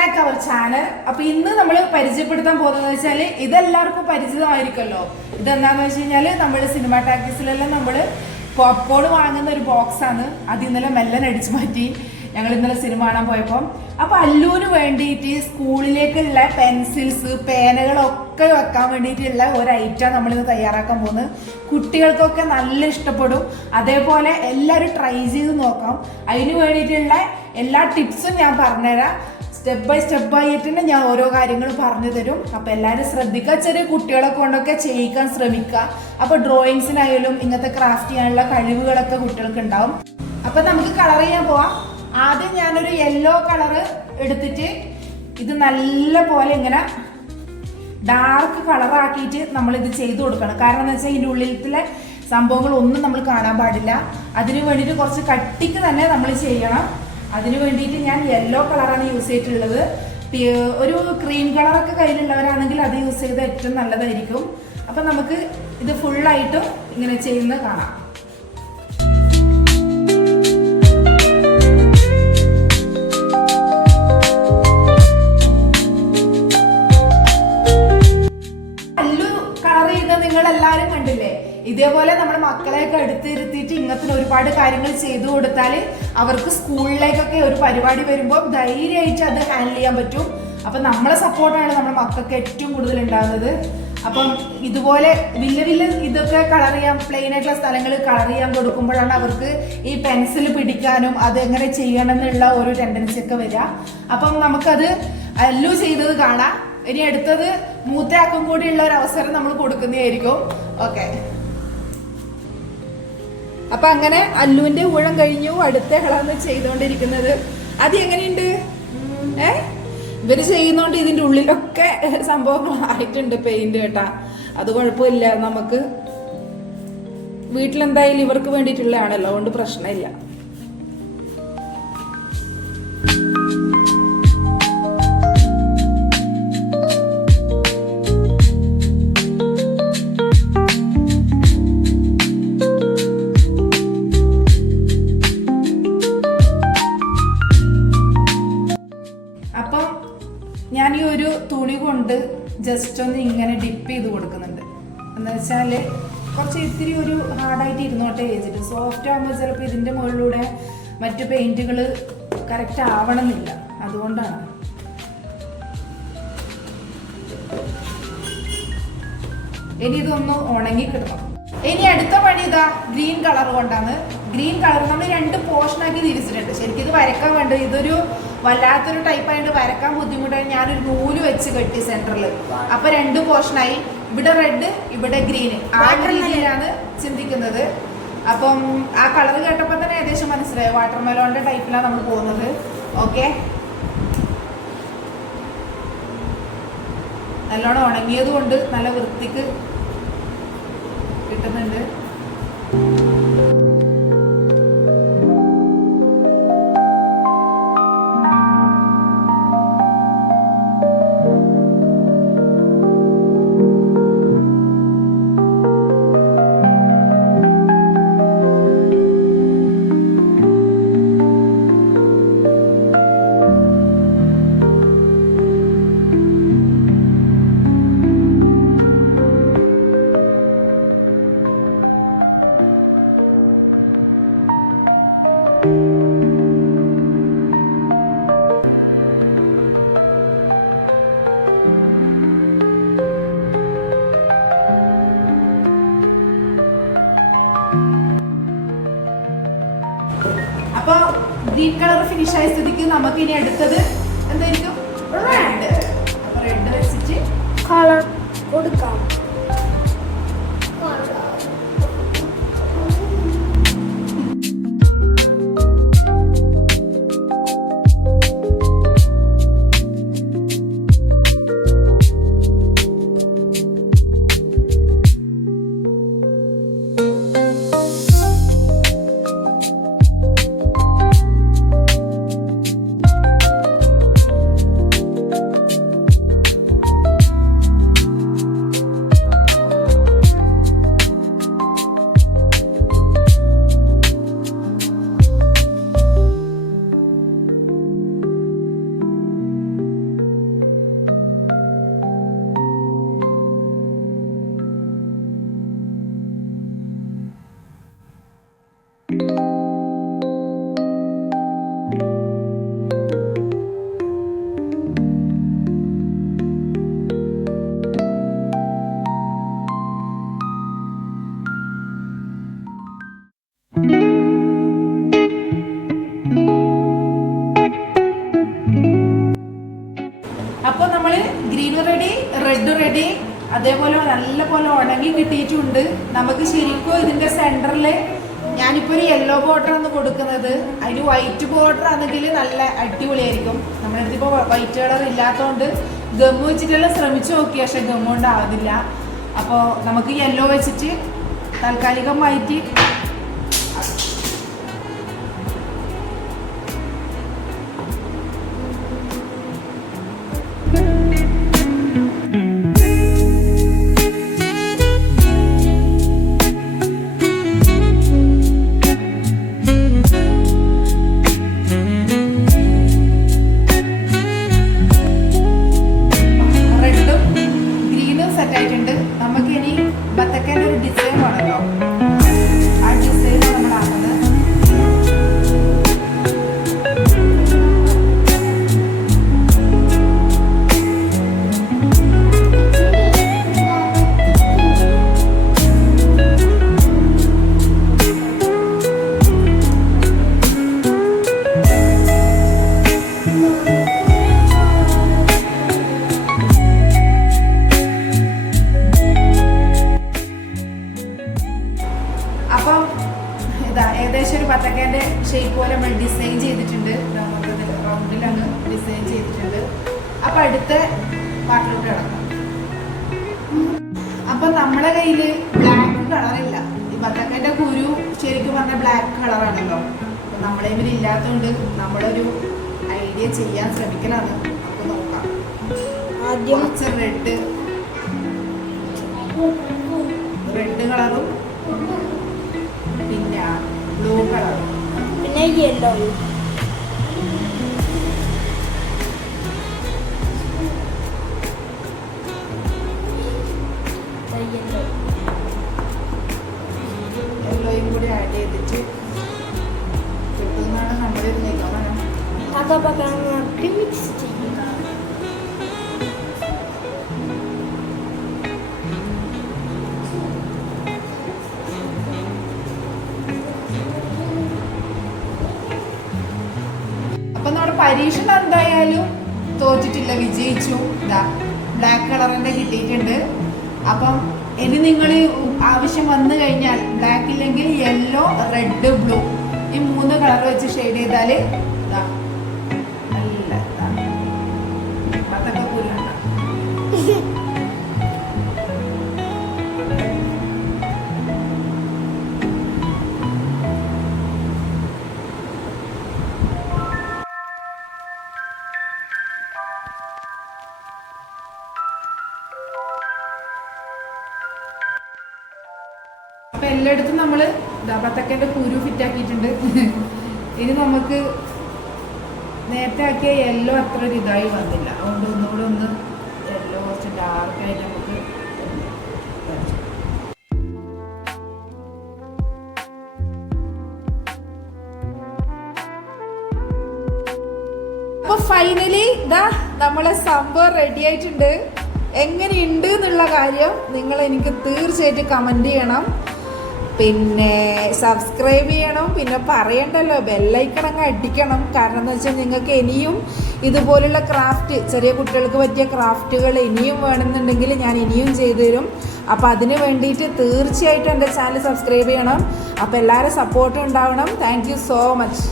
Back our channel. അപ്പൊ ഇന്ന് നമ്മൾ പരിചയപ്പെടുത്താൻ പോകുന്നത് വെച്ചാല് ഇതെല്ലാവർക്കും പരിചിതമായിരിക്കുമല്ലോ. ഇതെന്താന്ന് വെച്ച് കഴിഞ്ഞാല് നമ്മള് സിനിമ ടാക്കീസിലെല്ലാം നമ്മള് പോപ്കോൺ വാങ്ങുന്ന ഒരു ബോക്സ് ആണ്. അത് ഇന്നലെ മെല്ലൻ അടിച്ചു മാറ്റി ഞങ്ങൾ ഇന്നലെ സിനിമ കാണാൻ പോയപ്പോൾ. അപ്പൊ അല്ലുവിന് വേണ്ടിയിട്ട് സ്കൂളിലേക്കുള്ള പെൻസിൽസ് പേനകളൊക്കെ വെക്കാൻ വേണ്ടിയിട്ടുള്ള ഒരു ഐറ്റം നമ്മളിന്ന് തയ്യാറാക്കാൻ പോകുന്നത്. കുട്ടികൾക്കൊക്കെ നല്ല ഇഷ്ടപ്പെടും. അതേപോലെ എല്ലാവരും ട്രൈ ചെയ്ത് നോക്കാം. അതിന് വേണ്ടിയിട്ടുള്ള എല്ലാ ടിപ്സും ഞാൻ പറഞ്ഞുതരാം. സ്റ്റെപ്പ് ബൈ സ്റ്റെപ്പ് ആയിട്ട് തന്നെ ഞാൻ ഓരോ കാര്യങ്ങളും പറഞ്ഞു തരും. അപ്പൊ എല്ലാവരും ശ്രദ്ധിക്കുക. ചെറിയ കുട്ടികളെ കൊണ്ടൊക്കെ ചെയ്യിക്കാൻ ശ്രമിക്കുക. അപ്പൊ ഡ്രോയിങ്സിനായാലും ഇങ്ങനത്തെ ക്രാഫ്റ്റ് ചെയ്യാനുള്ള കഴിവുകളൊക്കെ കുട്ടികൾക്ക് ഉണ്ടാവും. അപ്പൊ നമുക്ക് കളർ ചെയ്യാൻ പോവാം. ആദ്യം ഞാനൊരു യെല്ലോ കളറ് എടുത്തിട്ട് ഇത് നല്ല പോലെ ഇങ്ങനെ ഡാർക്ക് കളറാക്കിയിട്ട് നമ്മൾ ഇത് ചെയ്തു കൊടുക്കണം. കാരണം എന്ന് വെച്ചാൽ ഇതിൻ്റെ ഉള്ളിലത്തെ സംഭവങ്ങളൊന്നും നമ്മൾ കാണാൻ പാടില്ല. അതിന് വേണ്ടിയിട്ട് കുറച്ച് കട്ടിക്ക് തന്നെ നമ്മൾ ചെയ്യണം. അതിന് വേണ്ടിയിട്ട് ഞാൻ യെല്ലോ കളറാണ് യൂസ് ചെയ്തിട്ടുള്ളത്. ഒരു ക്രീം കളറൊക്കെ കയ്യിലുള്ളവരാണെങ്കിൽ അത് യൂസ് ചെയ്താൽ ഏറ്റവും നല്ലതായിരിക്കും. അപ്പം നമുക്ക് ഇത് ഫുള്ളായിട്ടും ഇങ്ങനെ ചെയ്യുന്നത് കാണാം. നിങ്ങൾ എല്ലാവരും കണ്ടില്ലേ? ഇതേപോലെ നമ്മുടെ മക്കളെയൊക്കെ എടുത്തിരുത്തിയിട്ട് ഇങ്ങനത്തെ ഒരുപാട് കാര്യങ്ങൾ ചെയ്തു കൊടുത്താൽ അവർക്ക് സ്കൂളിലേക്കൊക്കെ ഒരു പരിപാടി വരുമ്പോൾ ധൈര്യമായിട്ട് അത് ഹാൻഡിൽ ചെയ്യാൻ പറ്റും. അപ്പൊ നമ്മളെ സപ്പോർട്ടാണ് നമ്മുടെ മക്കൾക്ക് ഏറ്റവും കൂടുതൽ ഉണ്ടാകുന്നത്. അപ്പം ഇതുപോലെ വലിയ ഇതൊക്കെ കളർ ചെയ്യാൻ പ്ലെയിൻ ആയിട്ടുള്ള സ്ഥലങ്ങൾ കളർ ചെയ്യാൻ കൊടുക്കുമ്പോഴാണ് അവർക്ക് ഈ പെൻസിൽ പിടിക്കാനും അതെങ്ങനെ ചെയ്യണം എന്നുള്ള ഒരു ടെൻഡൻസി ഒക്കെ വരിക. അപ്പം നമുക്കത് അല്ലു ചെയ്തത് കാണാം. ഇനി അടുത്തത് മൂത്തയാക്കും കൂടിയുള്ള ഒരു അവസരം നമ്മൾ കൊടുക്കുന്നതായിരിക്കും. ഓക്കെ, അപ്പൊ അങ്ങനെ അല്ലുവിന്റെ ഊഴം കഴിഞ്ഞു. അടുത്ത ആളാണ് ചെയ്തുകൊണ്ടിരിക്കുന്നത്. അത് എങ്ങനെയുണ്ട്? ഇവര് ചെയ്യുന്നോണ്ട് ഇതിന്റെ ഉള്ളിലൊക്കെ സംഭവങ്ങളായിട്ടുണ്ട് പെയിന്റ് കേട്ടാ. അത് കുഴപ്പമില്ല. നമുക്ക് വീട്ടിലെന്തായാലും ഇവർക്ക് വേണ്ടിയിട്ടുള്ളതാണല്ലോ, അതുകൊണ്ട് പ്രശ്നമില്ല. ഞാൻ ഈ ഒരു തുണി കൊണ്ട് ജസ്റ്റ് ഒന്ന് ഇങ്ങനെ ഡിപ്പ് ചെയ്ത് കൊടുക്കുന്നുണ്ട്. എന്താ വെച്ചാൽ കുറച്ച് ഇത്തിരി ഒരു ഹാർഡായിട്ട് ഇരുന്നോട്ടെ വെച്ചിട്ട്. സോഫ്റ്റ് ആകുമ്പോൾ ചിലപ്പോൾ ഇതിൻ്റെ മുകളിലൂടെ മറ്റു പെയിന്റുകൾ കറക്റ്റ് ആവണമെന്നില്ല. അതുകൊണ്ടാണ്. ഇനി ഇതൊന്ന് ഉണങ്ങി കിട്ടണം. ഇനി അടുത്ത പണി ഇതാ ഗ്രീൻ കളർ കൊണ്ടാണ്. ഗ്രീൻ കളർ നമ്മൾ 2 പോർഷനാക്കി തിരിച്ചിട്ടുണ്ട്. ശരിക്കും ഇത് വരക്കാൻ വേണ്ടത് ഇതൊരു വല്ലാത്തൊരു ടൈപ്പായിട്ട് വരക്കാൻ ബുദ്ധിമുട്ടായി ഞാനൊരു നൂല് വെച്ച് കെട്ടി സെന്ററിൽ. അപ്പൊ 2 പോർഷനായി. ഇവിടെ റെഡ്, ഇവിടെ ഗ്രീന്. ആ രീതിയിലാണ് ചിന്തിക്കുന്നത്. അപ്പം ആ കളർ കേട്ടപ്പോൾ തന്നെ ഏകദേശം മനസ്സിലായി. വാട്ടർമെലോണിന്റെ ടൈപ്പിലാണ് നമ്മൾ പോകുന്നത്. ഓക്കെ, നല്ലോണം ഉണങ്ങിയത് കൊണ്ട് നല്ല വൃത്തിക്ക് കിട്ടുന്നുണ്ട്. അപ്പൊ ഗ്രീൻ കളർ ഫിനിഷ് ആയ സ്ഥിതിക്ക് നമുക്ക് ഇനി അടുത്തത് എന്തായിരിക്കും? റെഡ്. അപ്പൊ റെഡ് വെച്ചിട്ട് കളർ കൊടുക്കാം. അതേപോലെ നല്ല പോലെ ഉണങ്ങി കിട്ടിയിട്ടുണ്ട്. നമുക്ക് ശരിക്കും ഇതിന്റെ സെന്ററിൽ ഞാനിപ്പോൾ ഒരു യെല്ലോ ബോർഡർ ആണ് കൊടുക്കുന്നത്. അതിന് വൈറ്റ് ബോർഡർ ആണെങ്കിൽ നല്ല അടിപൊളിയായിരിക്കും. നമ്മുടെ അടുത്ത് ഇപ്പോൾ വൈറ്റ് കളർ ഇല്ലാത്തതുകൊണ്ട് ഗമ്മ് വെച്ചിട്ടെല്ലാം ശ്രമിച്ചു നോക്കി, പക്ഷെ ഗമ്മ് കൊണ്ടാവുന്നില്ല. അപ്പോൾ നമുക്ക് യെല്ലോ വെച്ചിട്ട് താൽക്കാലികമായിട്ട് ഏകദേശം ഒരു ബത്തക്കേൻ്റെ ഷേപ്പ് പോലെ നമ്മൾ ഡിസൈൻ ചെയ്തിട്ടുണ്ട്. റൗണ്ടിലാണ് ഡിസൈൻ ചെയ്തിട്ടുണ്ട്. അപ്പം അടുത്ത പാർട്ടിലോട്ട് കിടക്കാം. അപ്പം നമ്മളെ കയ്യിൽ ബ്ലാക്ക് കളറില്ല. ഈ ബത്തക്കേൻ്റെ കുരു ശരിക്കും പറഞ്ഞാൽ ബ്ലാക്ക് കളറാണല്ലോ. അപ്പം നമ്മുടെ കയ്യിൽ ഇല്ലാത്തതുകൊണ്ട് നമ്മളൊരു ഐഡിയ ചെയ്യാൻ ശ്രമിക്കലാണ്. നമുക്ക് നോക്കാം. ആദ്യം റെഡ് കളറും പിന്നെ ബ്ലൂ കളറും പിന്നെ യെല്ലോ. യെല്ലോയും കൂടി ആഡ് ചെയ്തിട്ട് കിട്ടുന്നതാണ് നമ്മുടെ ഒരു നിഗമനം. അതൊക്കെ മിക്സ് ചെയ്യുക. അപ്പം നമ്മുടെ പരീക്ഷണം എന്തായാലും തോറ്റിട്ടില്ല, വിജയിച്ചു. ഇതാ ബ്ലാക്ക് കളറിൻ്റെ കിട്ടിയിട്ടുണ്ട്. അപ്പം ഇനി നിങ്ങൾ ആവശ്യം വന്നു കഴിഞ്ഞാൽ ബ്ലാക്ക് ഇല്ലെങ്കിൽ യെല്ലോ, റെഡ്, ബ്ലൂ ഈ 3 കളർ വെച്ച് ഷെയ്ഡ് ചെയ്താൽ ഇതാ നല്ല അതൊക്കെ കുരു ഉണ്ടാവും. അപ്പം എല്ലായിടത്തും നമ്മൾ ബത്തക്കേൻ്റെ കുരു ഫിറ്റാക്കിയിട്ടുണ്ട്. ഇനി നമുക്ക് നേരത്തെ ആക്കിയ യെല്ലോ അത്ര ഒരു ഇതായി വന്നില്ല. അതുകൊണ്ട് ഒന്നുകൂടെ ഒന്ന് യെല്ലോ കുറച്ച് ഡാർക്കായിട്ട് നമുക്ക് അപ്പൊ ഫൈനലി ഇതാ നമ്മളെ സംഭവം റെഡി ആയിട്ടുണ്ട്. എങ്ങനെയുണ്ട് എന്നുള്ള കാര്യം നിങ്ങൾ എനിക്ക് തീർച്ചയായിട്ടും കമൻറ്റ് ചെയ്യണം. പിന്നെ സബ്സ്ക്രൈബ് ചെയ്യണം. പിന്നെ പറയണ്ടല്ലോ, ബെല്ലൈക്കൺ അങ്ങ് അടിക്കണം. കാരണം എന്ന് വെച്ചാൽ നിങ്ങൾക്ക് ഇനിയും ഇതുപോലുള്ള ക്രാഫ്റ്റ്, ചെറിയ കുട്ടികൾക്ക് പറ്റിയ ക്രാഫ്റ്റുകൾ ഇനിയും വേണമെന്നുണ്ടെങ്കിൽ ഞാൻ ഇനിയും ചെയ്തു തരും. അപ്പോൾ അതിന് വേണ്ടിയിട്ട് തീർച്ചയായിട്ടും എൻ്റെ ചാനൽ സബ്സ്ക്രൈബ് ചെയ്യണം. അപ്പോൾ എല്ലാവരും സപ്പോർട്ടും ഉണ്ടാവണം. Thank you so much.